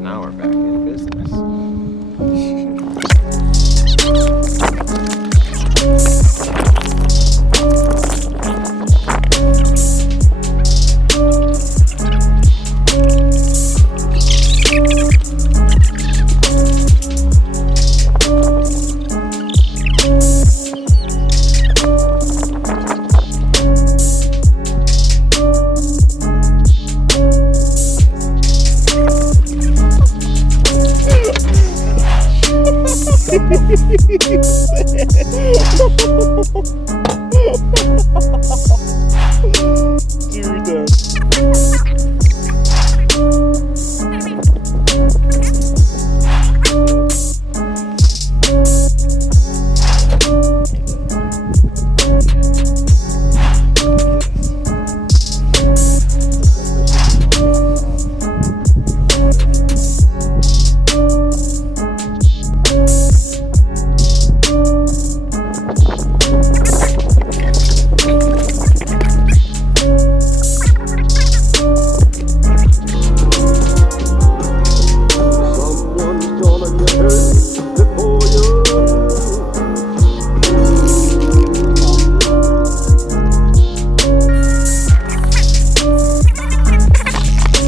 Now we're back in business.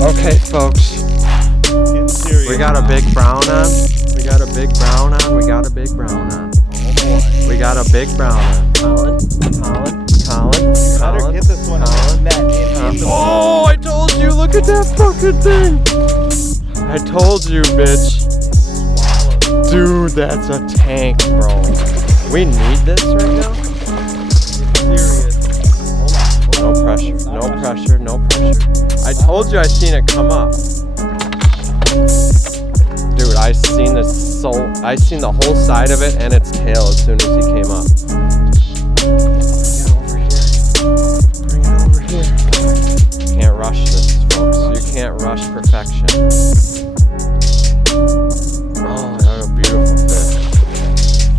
Okay, folks, we got a big brown on. We got a big brown on. We got a big brown on. We got a big brown on. Colin. Better get this one on net in the Oh, I told you, look at that fucking thing. I told you, bitch. Dude, that's a tank, bro. We need this right now? serious. No pressure, no pressure, no pressure. I told you I seen it come up. Dude, I seen the whole side of it and its tail as soon as he came up. Bring it over here. You can't rush this, folks. You can't rush perfection. Oh, that's a beautiful fish.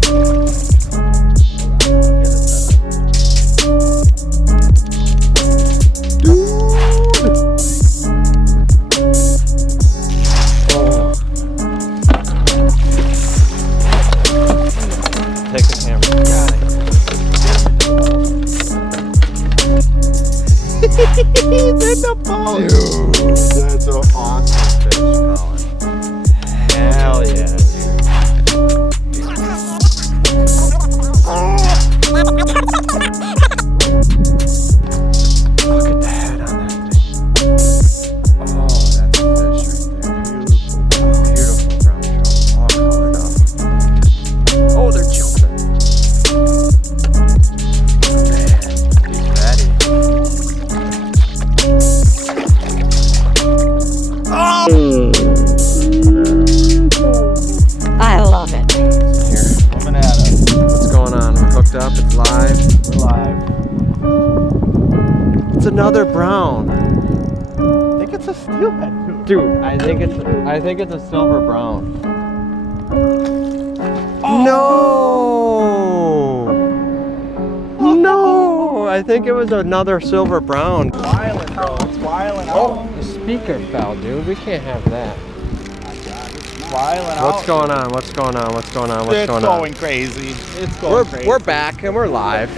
Take the camera. Got it. He's in the boat. Dude, that's an awesome fish, Colin. Hell yeah, dude. Look at the head on that thing. Oh, that's a fish right there. Beautiful brown trout, all colored up. Oh, they're jumping. Man, he's ready. I love it. Here, Coming at us. what's going on? We're hooked up, it's live. We're live. It's another brown. I think it's a steelhead too. Dude, I think it's a silver brown. No! No! I think it was another silver brown. Wildin', bro. It's wildin' out. Oh, the speaker fell, dude. We can't have that. Wildin' out. What's going on? What's going on? What's going on? What's It's going going on? crazy. It's going crazy. We're back and we're live.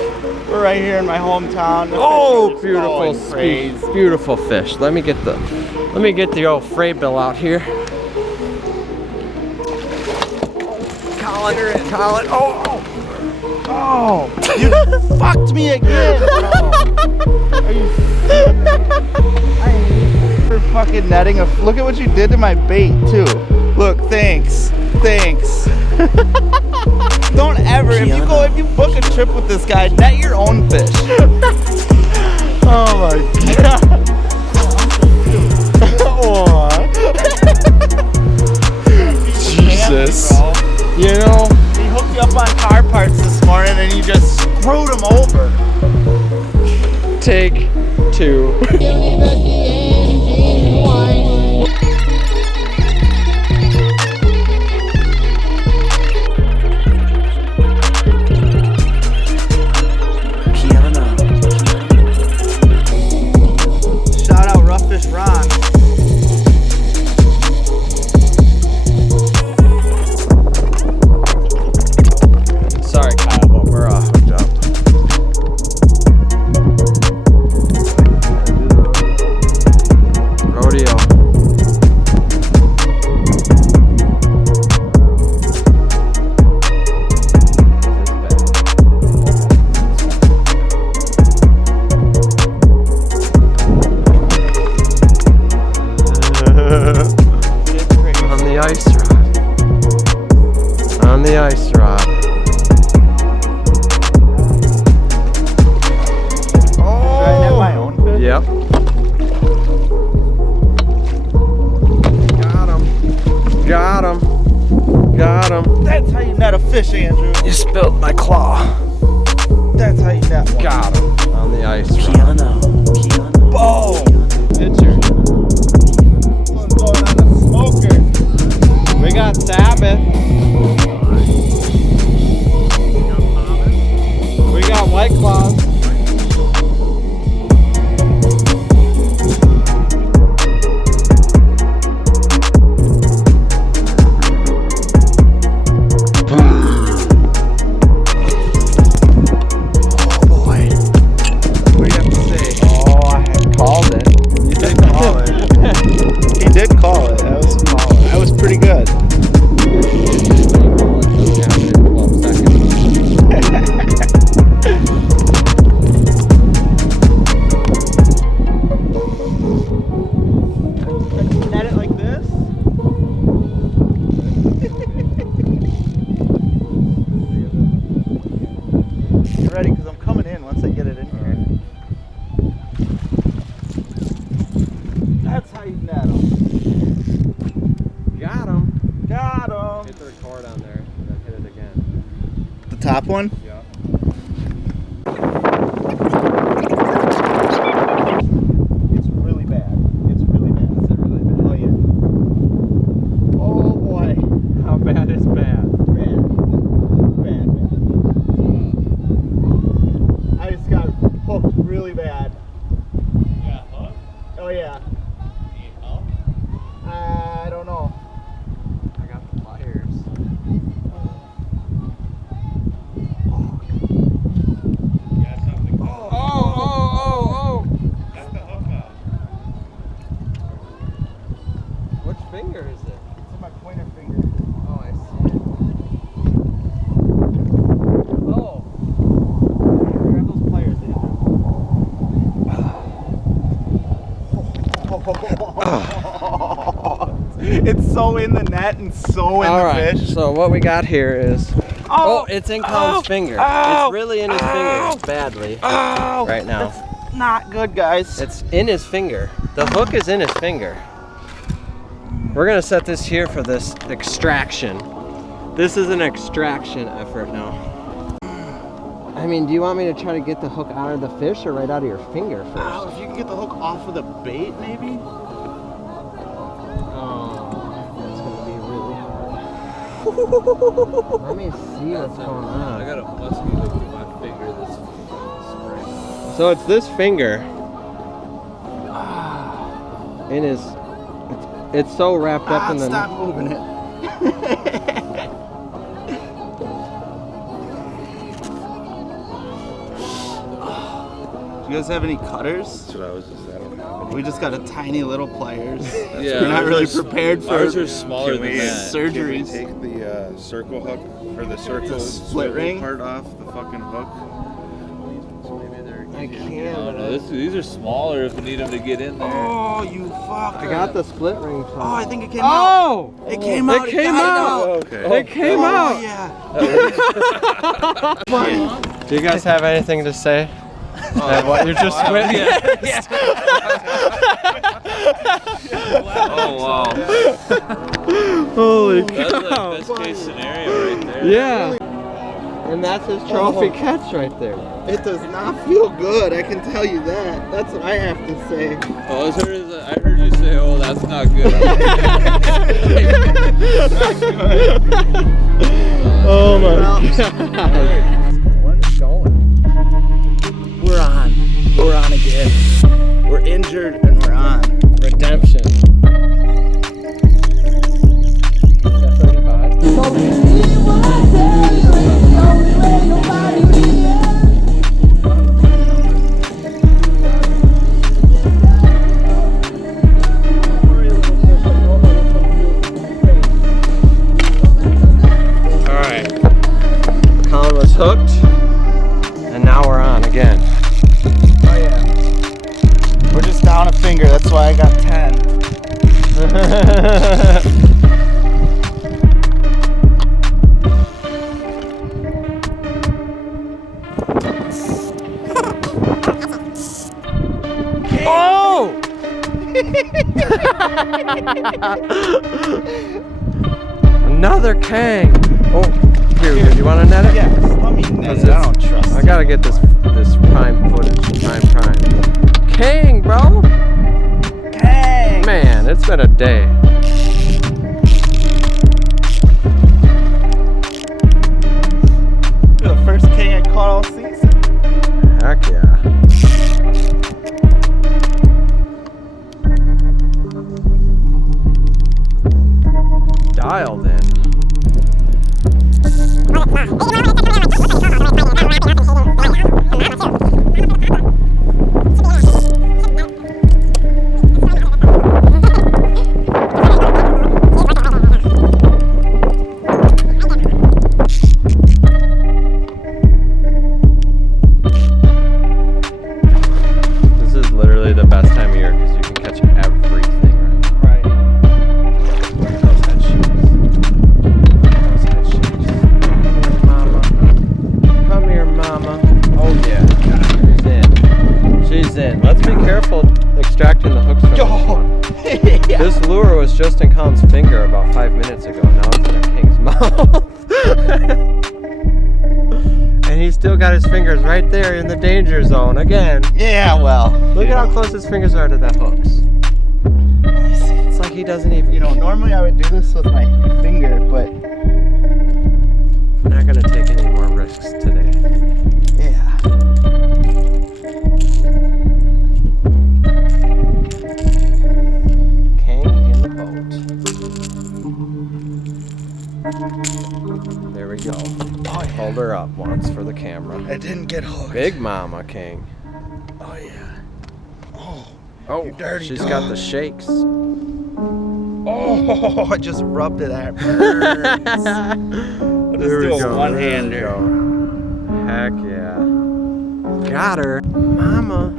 We're right here in my hometown. The Oh, fish is beautiful, going crazy. beautiful fish. Let me get the old freight bill out here. Colin, you're in. Colin, Oh, you fucked me again, bro. Are you for fucking netting a look at what you did to my bait too. Look, thanks. Don't ever if you book a trip with this guy, net your own fish. Oh my god. Jesus. You know, He hooked you up on car parts this morning and you just screwed him over. take two. god. Should I net my own fish? Yep. Got him. Got him. Got him. That's how you net a fish, Andrew. You spilled my claw. That's how you net one. Got him. On the ice. Piano. Boom. Pitcher. What's going on the smoker? We got Sabbath. We got White Claws. Ready, because I'm coming in once I get it in here. That's how you net them. Got him. Got him. Hit the record on there and then hit it again. The top one? Yeah. It's really bad. It's really bad. Is it really bad? Oh, yeah. Oh, boy. How bad is bad? Bad. Bad. I just got hooked really bad. Yeah, hook? Oh, yeah. Need help? I don't know. I got the pliers. You got something? Oh. Got the hook out. Which finger is it? It's my pointer finger. Oh, I see it. Oh. Grab those pliers, Andrew. It's so in the net and so in All the right. fish. So what we got here is. Oh, it's in Colin's finger. Ow! It's really in his finger badly Oh, right now. that's not good, guys. It's in his finger. The hook is in his finger. We're gonna set this here for this extraction. This is an extraction effort now. I mean, do you want me to try to get the hook out of the fish or right out of your finger first? Ow, if you can get the hook off of the bait, maybe? Oh, that's gonna be really hard. Let me see what's going I on. got a musky hook in my finger this spring. So it's this finger. It is. It's so wrapped up in the. Stop moving it. Do you guys have any cutters? That's what I was just, I don't know. We just got a tiny little pliers. Yeah, We're not really prepared for ours are smaller than that. surgeries. Can we take the circle hook or the circle split swivel ring? part off the fucking hook? I No, can't. no, these are smaller if we need them to get in there. Oh, you fucker. I got the split ring. Oh, I think it came Oh! out. It came out. It came out. Okay. It came Oh, out. yeah. Do you guys have anything to say? What you're just witnessing? Oh wow. Holy That's cow! like best case scenario right there. Yeah. And that's his trophy catch right there. It does not feel good, I can tell you that. That's what I have to say. Oh, I heard you say, oh, that's not good. Oh my god. One's going. We're on. We're on again. We're injured and we're on. Redemption. That's 35. Alright. Colin was hooked, and now we're on again. Oh yeah. We're just down a finger, that's why I got 10. Another Kang. Oh, here, you want to net it? Yes, let me net it. I don't trust I gotta get this prime footage. Prime. Kang, bro. Kang! Man, it's been a day. You're the first Kang I caught all season. Heck yeah. Dialed in. This is literally the best time of year because you can catch everything right now. Right. Those head shakes. Those head shakes. Come here, mama. Oh yeah. She's in. She's in. Let's be careful extracting the hooks from this one. Yeah. This lure was just in Colin's finger about 5 minutes ago. Now it's in a king's mouth. And he's still got his fingers right there in the danger zone again. Yeah, well. Look at how close his fingers are to that hooks. Let me see. It's like he doesn't even. You know, normally I would do this with my finger, but I'm not gonna take any more risks today. yeah. King in the boat. There we go. Oh, yeah. Hold her up once for the camera. I didn't get hooked. Big mama King. Oh, yeah. Oh. Oh, You dirty she's dog. got the shakes. Oh, I just rubbed it at birds. I'll just do a one-hander. Heck yeah. Got her. Mama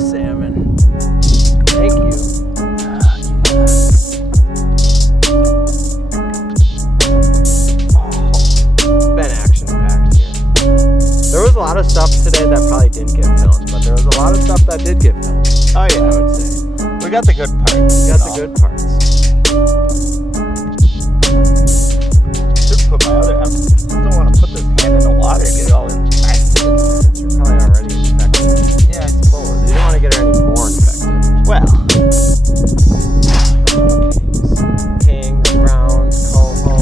salmon. Thank you. It's been action-packed here. There was a lot of stuff today that probably didn't get filmed, but there was a lot of stuff that did get filmed, Oh, I yeah. would say. We got the good parts. We got the good parts. Should put my other. I don't want to put this hand in the water and get it all infected. You're probably already infected. Yeah, I suppose. You don't want to get her any more infected. Well, King, Brown, Coho.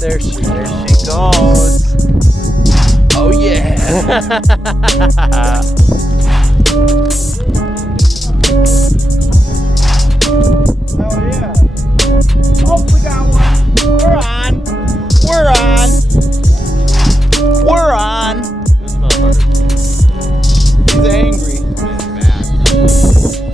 There she goes. Oh yeah. Oh yeah. Oh, we got one. We're on. We're on. We're on. This motherfucker He's angry. is mad.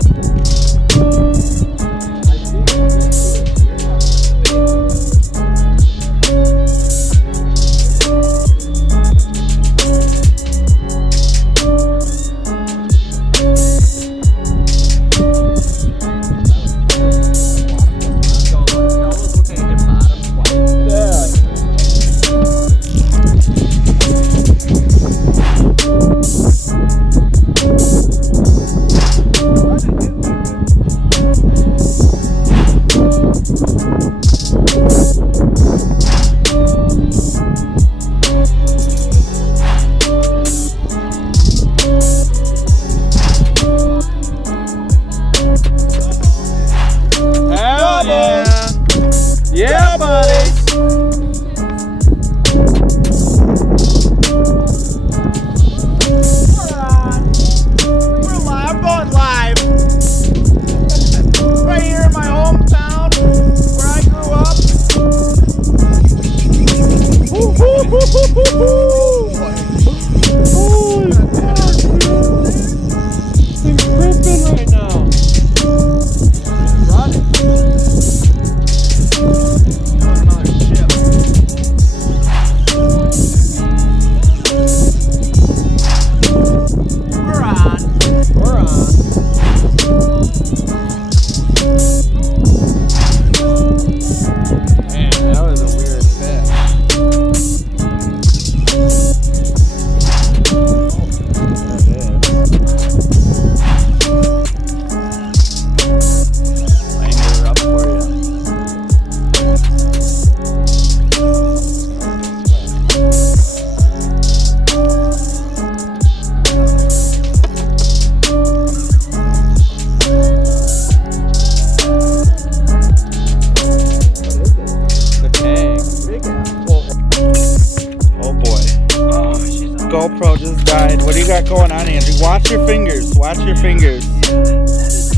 GoPro just died. What do you got going on, Andrew? Watch your fingers. Watch your fingers.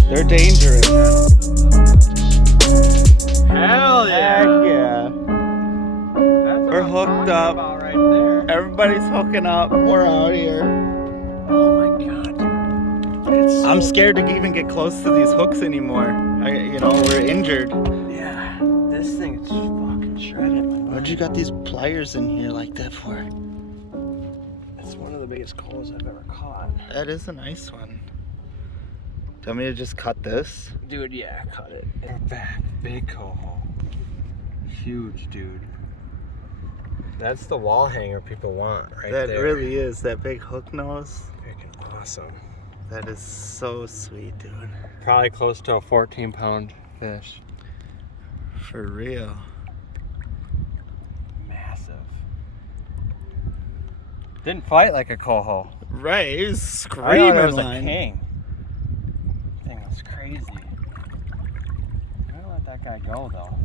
They're dangerous. Hell yeah. Heck yeah. That's what We're I'm hooked talking up. about right there. Everybody's hooking up. We're out here. Oh my god. It's so I'm scared to even get close to these hooks anymore. We're injured. Yeah. This thing's fucking shredded. Why'd you got these pliers in here like that for? It's one of the biggest cohos I've ever caught. That is a nice one. Do you want me to just cut this? Dude, yeah, cut it. And back. Big coho. Huge, dude. That's the wall hanger people want right That there. really is. That big hook nose. Freaking awesome. That is so sweet, dude. Probably close to a 14-pound fish. For real. Massive. Didn't fight like a coho. Right, he was I screaming thought it was line. a king. Thing was crazy. I'm gonna let that guy go though.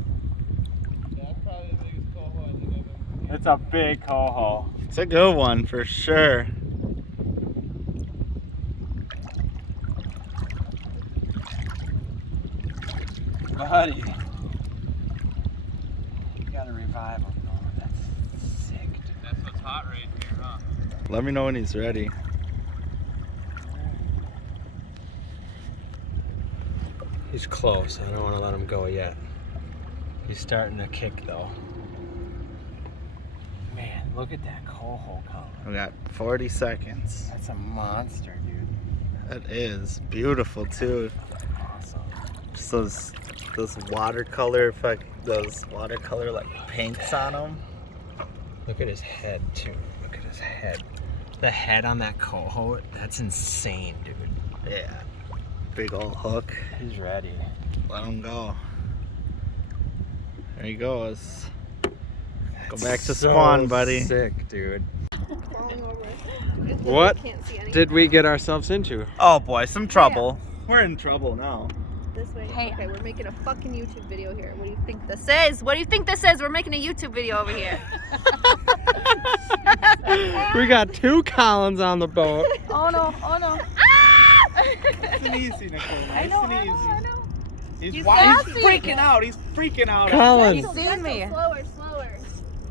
That's probably the biggest coho I think I've ever seen. It's a big coho. It's a good one for sure. Buddy. You gotta revive him though. That's sick, dude. That's what's hot right here, huh? Let me know when he's ready. He's close. I don't want to let him go yet. He's starting to kick though. Man, look at that coho count. We got 40 seconds. That's a monster, dude. That is beautiful too. Awesome. Just those watercolor like paints on them. Look at his head too. Look at his head. The head on that coho, that's insane, dude. Yeah. Big old hook. He's ready. Let him go. There he goes. Go back to spawn, buddy. Sick, dude. Falling over. What Can't see anything. did we get ourselves into? Oh boy, some trouble. We're in trouble now. This way. Hey. Okay, we're making a fucking YouTube video here. What do you think this is? What do you think this is? We're making a YouTube video over here. We got 2 Collins on the boat. Oh no, oh no. Nice and easy, Nicole. Nice I know, and I easy. know, I know. He's sassy. freaking out. He's freaking out. Collins. He's seeing me. Slower, slower.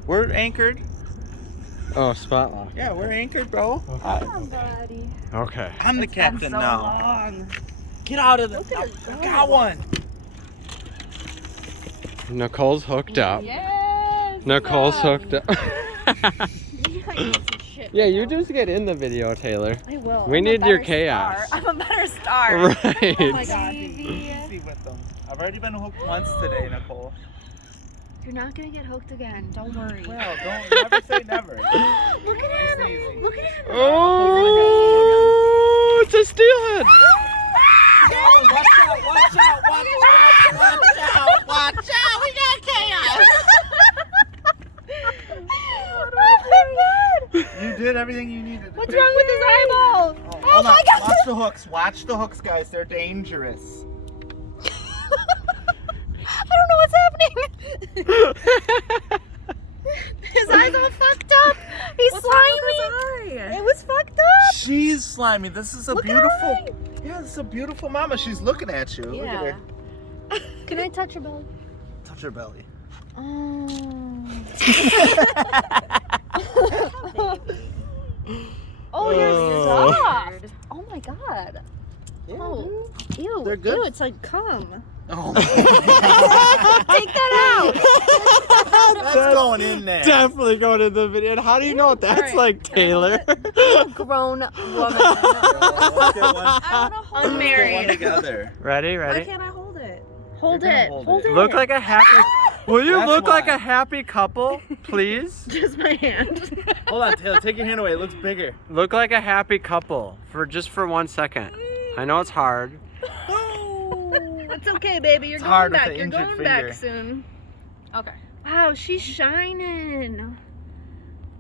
We're anchored. Oh, spot lock. Yeah, we're anchored, bro. Come on, buddy. Okay. I'm the captain been so now. long. Get out of the. Look at his I dog. got one. Nicole's hooked up. Yes. Nicole's hooked up. You need some shit. Yeah, you just get in the video, Taylor. I will. We I'm a need your better chaos. star. I'm a better star. Right. Oh my god. Easy with them. I've already been hooked once today, Nicole. You're not gonna get hooked again. Don't worry. Well, don't never say never. Look at Nice and him. easy. Look at him. Oh, it's a steelhead. Watch out! Watch out! Watch out! Watch out! Watch out! We got chaos. You did everything you needed to What's do. wrong with his eyeball? Hold my on. God. Watch the hooks. Watch the hooks, guys. They're dangerous. I don't know what's happening. His eyes all fucked up. He's slimy. It was fucked up. She's slimy. This is a Look at her beautiful. eye. Yeah, this is a beautiful mama. She's looking at you. Look at her. Can I touch your belly? Touch her belly. Oh. Oh, you're soft. Oh my god. Oh, ew. They're good. Ew, it's like cum. Oh. Take that out. That's going in there. Definitely going to the video. And how do you know that's Alright. like Taylor? Grown woman. Let's get one. I don't know. One Unmarried. together. Ready? Why Ready? can't I hold it? Hold You're gonna it. hold Hold it. it. Look like a happy. Will you That's look like why. a happy couple, please? Just my hand. Hold on, Taylor. Take your hand away. It looks bigger. Look like a happy couple for just for 1 second. I know it's hard. It's okay, baby. You're It's going hard with back. the You're injured going finger. back soon. Okay. Wow, she's shining.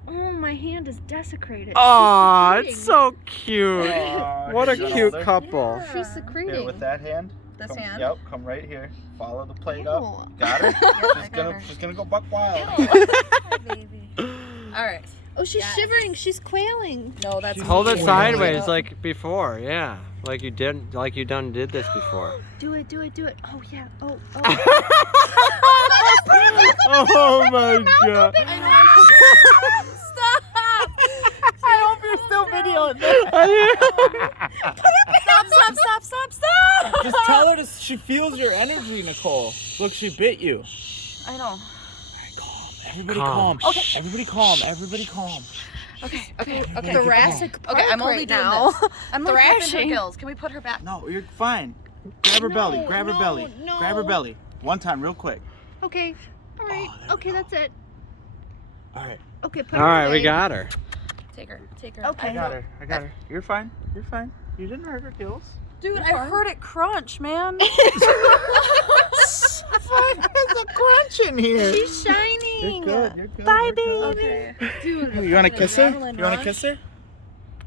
Oh, my hand is desecrated. Aw, She's it's so cute. Aw, What a here's cute another. couple. secreting. She's secreting. Here, with that hand. This come, hand? Yep, come right here. Follow the plate Ew. up. Got her? I got her. She's gonna go buck wild. Hi, baby. All right. Oh, she's shivering. She's quailing. No, that's Hold it sideways like before, yeah. Like you did this before. Do it. Oh, yeah. Oh. Oh my god. Stop. I hope you're still videoing this. Stop. Just tell her she feels your energy, Nicole. Look, she bit you. I know. Everybody Calm. calm. Okay. Everybody calm. Okay. Thoracic park Okay, I'm only right doing now. this. I'm like wrapping her Thrashing. gills. Can we put her back? No, you're fine. Grab her belly. Grab her no, belly. no. Grab her belly. One time, real quick. Okay. All right. Okay, that's it. All right. Okay, put All her right, we away. got her. Take her. Okay. I got her. You're fine. You didn't hurt her gills. Dude, I heard it crunch, man. There's a crunch in here. She's shining. You're good. Bye, baby. Okay. Dude, You want to kiss her? adrenaline You want to rush. kiss her?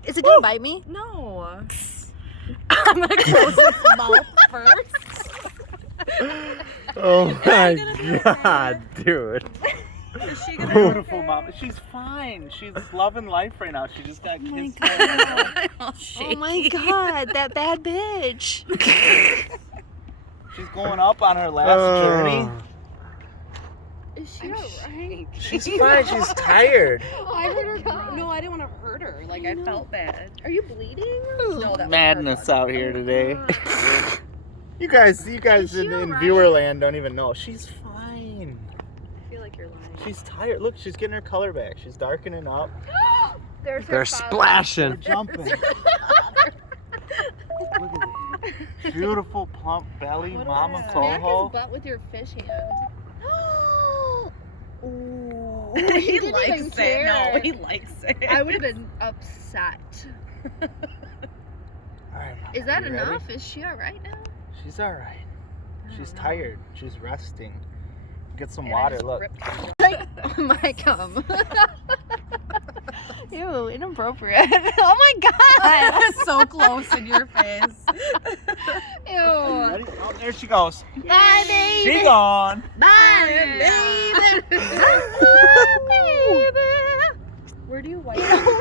Is it gonna bite me? No. I'm gonna close his mouth first. Oh my god, dude. Is she gonna Beautiful mom. She's fine. She's loving life right now. She just got kissed. Oh my god, that bad bitch. She's going up on her last journey. Is she alright? She's fine. She's tired. I heard her. No, I didn't want to hurt her. Like, I felt bad. Are you bleeding? No, that Madness was her out here today. You guys in alright? viewer land don't even know. She's fine. I feel like you're lying. She's tired. Look, she's getting her color back. She's darkening up. There's her They're father. We're splashing. jumping. Look at this. Beautiful plump belly, Mama Smack Coho. his butt with your fish hand. Ooh. He didn't likes even it. care. No, he likes it. I would have been upset. All right, Mama, Is that you ready? enough? Is she alright now? She's all right. She's know. tired. She's resting. Get some water. Look. My cum. Ew, inappropriate. Oh my god. That's so close in your face. Ew. Ready? Oh, there she goes. Bye, baby. She gone. Bye, baby. Baby. Where do you wipe?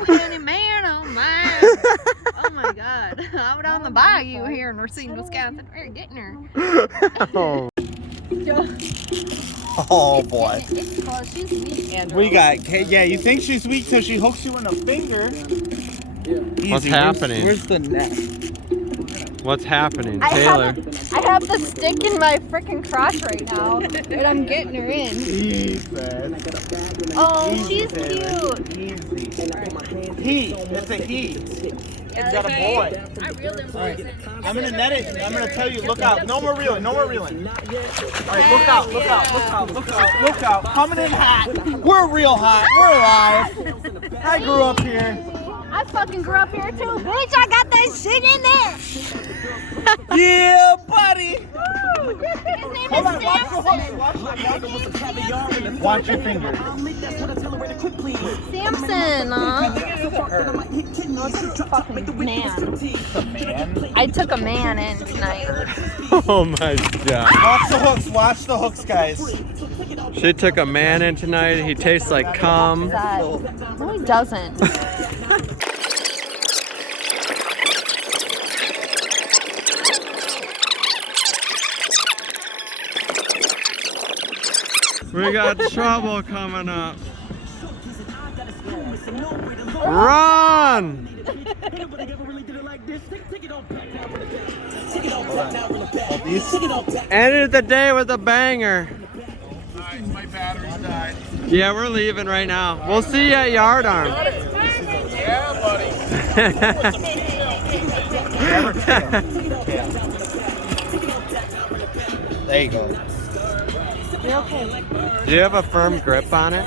Any man on mine. Oh my god. Out on the bayou here in Racine, Wisconsin. We're getting her. Oh. Oh boy. It's close. She's weak. We got. Yeah, you think she's weak till she hooks you in the finger. What's Easy. happening? Where's the neck? What's happening, I Taylor? have the stick in my freaking crotch right now, but I'm getting her in. Oh, she's cute. Easy. He. It's a he. It's got a boy. I reeled him. All right. I'm gonna net it and I'm gonna tell you, look out. No more reeling. No more reeling. All right. Look out. Look out. Look out. Look out. Look out. Coming in hot. We're real hot. We're alive. I grew up here. I fucking grew up here too, bitch. I got that shit in there. Yeah, buddy. His name Hold is on. Samson. Watch your fingers. Samson, man. I took a man in tonight. Oh my god. Watch the hooks. Watch the hooks, guys. She took a man in tonight. He tastes like cum. No, he doesn't. We got trouble coming up. Run! Ended the day with a banger. My battery's died. Yeah, we're leaving right now. We'll see you at Yard Arm. Yeah, buddy. There you go. You're okay. Do you have a firm grip on it?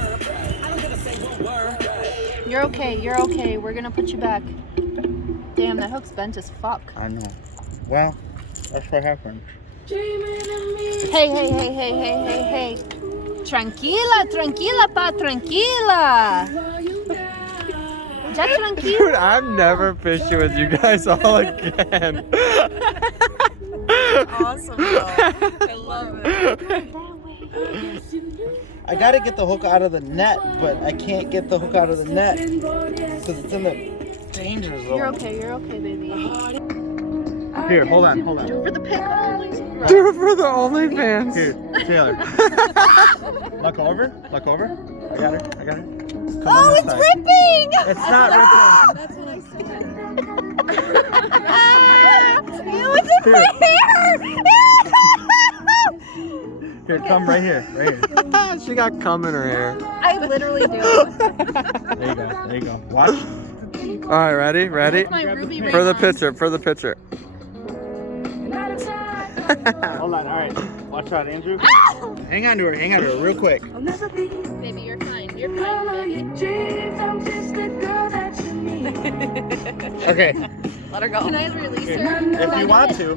You're okay. You're okay. We're gonna put you back. Damn, that hook's bent as fuck. I know. Well, that's what happened. Hey. Tranquila, tranquila. Ya tranquila. Dude, I'm never fishing with you guys all again. Awesome, though. I love it. I gotta get the hook out of the net, but I can't get the hook out of the net because it's in the danger zone. You're okay, baby. Here, hold on. For the pick only. Do it for the OnlyFans. Here, Taylor. Look over. I got her. Come on this side. Ripping! It's not ripping. That's what I said. What's in my hair? Here, come right here. She got cum in her hair. I literally do. There you go. Watch. All right, ready? My ruby For the ring picture. Hold on. All right. Watch out, Andrew. Hang on to her, real quick. on. Baby, you're fine. You're fine, baby. Okay. Let her go. Can I release Here. her? If you want to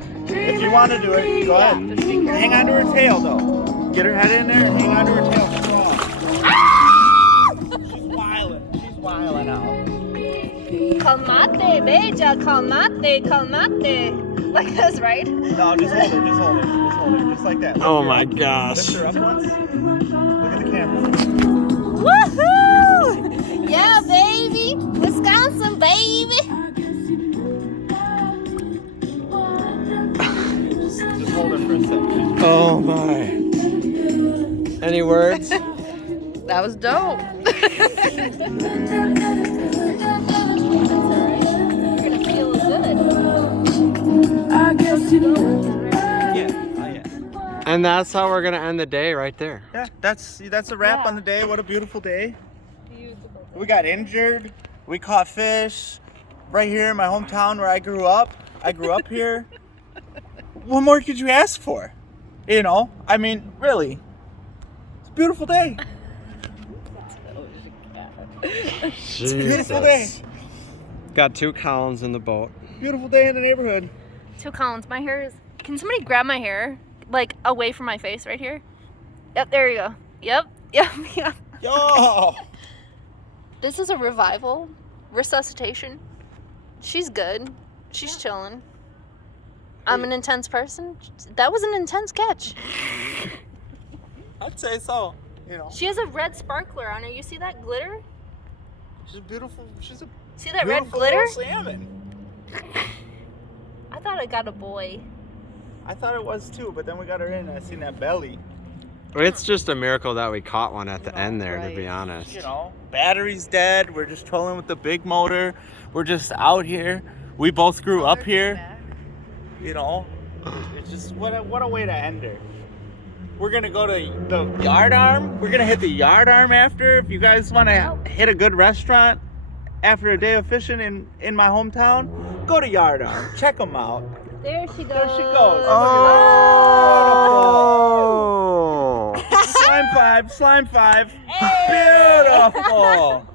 do it, go ahead. Hang on to her tail, though. Get her head in there and hang on to her tail. She's wilding out. Calmate, bella, calmate. Like this, right? No, just hold her, just like that. Oh my gosh. Lift her up once. Look at the camera. Woohoo! Yeah, baby. Wisconsin, baby. Just hold her for a second. Oh my. Any words? That was dope. You're gonna feel good. Yeah. And that's how we're gonna end the day right there. Yeah, that's a wrap on the day. What a beautiful day. We got injured. We caught fish right here in my hometown where I grew up. I grew up here. What more could you ask for? You know, I mean, really. It's a beautiful day. It's a beautiful day. Got 2 Collins in the boat. Beautiful day in the neighborhood. 2 Collins, my hair is... Can somebody grab my hair? Like, away from my face right here? Yep, there you go. Yep. Yo! This is a revival. Resuscitation. She's good. She's chilling. I'm an intense person. That was an intense catch. I'd say so. You know, She has a red sparkler on her. You see that glitter? she's beautiful. She's a See that red beautiful glitter? little salmon. I thought I got a boy. I thought it was too, but then we got her in and I seen that belly. It's just a miracle that we caught one at the end there, to be right. honest. You know, battery's dead. We're just trolling with the big motor. We're just out here. We both grew up here. You know, it's just what a way to end her. We're gonna go to the yard arm. We're gonna hit the yard arm after. If you guys want to hit a good restaurant after a day of fishing in my hometown, go to yard arm. Check them out. There she goes. There she goes. Oh! Slime five. Beautiful.